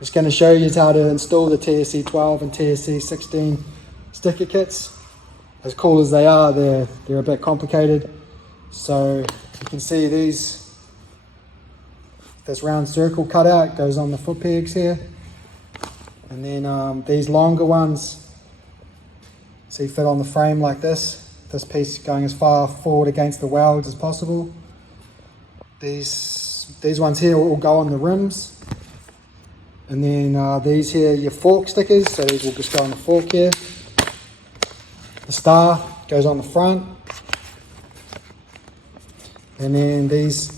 Just going to show you how to install the TSE 12 and TSE 16 sticker kits. As cool as they are, they're a bit complicated. So you can see this round circle cutout goes on the foot pegs here. And then these longer ones, see, fit on the frame like this. This piece going as far forward against the welds as possible. These ones here will go on the rims. And then these here, your fork stickers, so these will just go on the fork here. The star goes on the front. And then these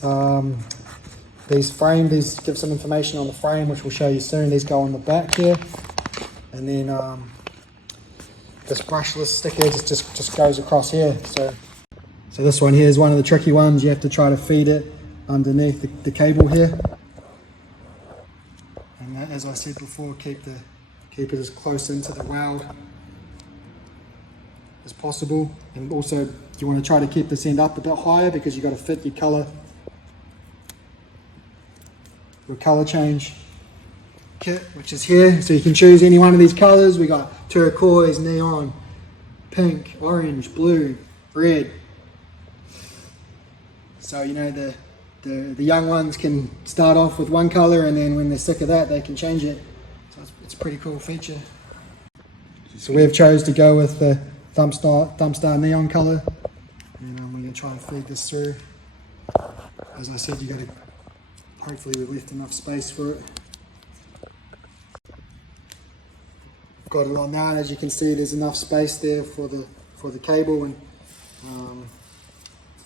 give some information on the frame, which we'll show you soon. These go on the back here. And then this brushless sticker just goes across here. So this one here is one of the tricky ones. You have to try to feed it underneath the cable here. And as I said before, keep it as close into the weld as possible. And also you want to try to keep this end up a bit higher because you've got to fit your color change kit, which is here. So you can choose any one of these colors. We got turquoise, neon, pink, orange, blue, red. So you know the young ones can start off with one color, and then when they're sick of that, they can change it. So it's a pretty cool feature. So we've chose to go with the thumb star neon color, and we're going to try and feed this through. As I said, you got to, hopefully we've left enough space for it. Got it on now, and as you can see, there's enough space there for the cable, and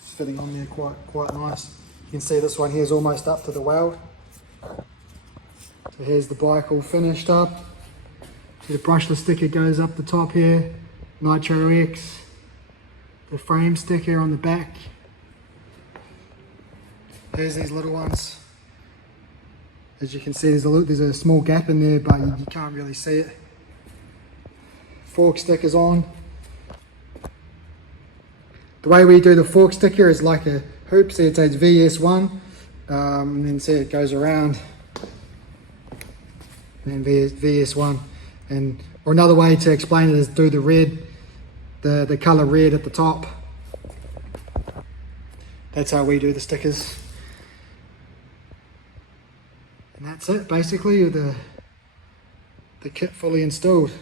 fitting on there quite nice. You can see this one here is almost up to the weld. So here's the bike all finished up. The brushless sticker goes up the top here. Nitro X. The frame sticker on the back. Here's these little ones. As you can see, there's a small gap in there, but you can't really see it. Fork stickers on. The way we do the fork sticker is like a hoop. See, it says VS1, and then see it goes around, and then VS1. Or another way to explain it is do the red, the color red at the top. That's how we do the stickers. And that's it, basically, the kit fully installed.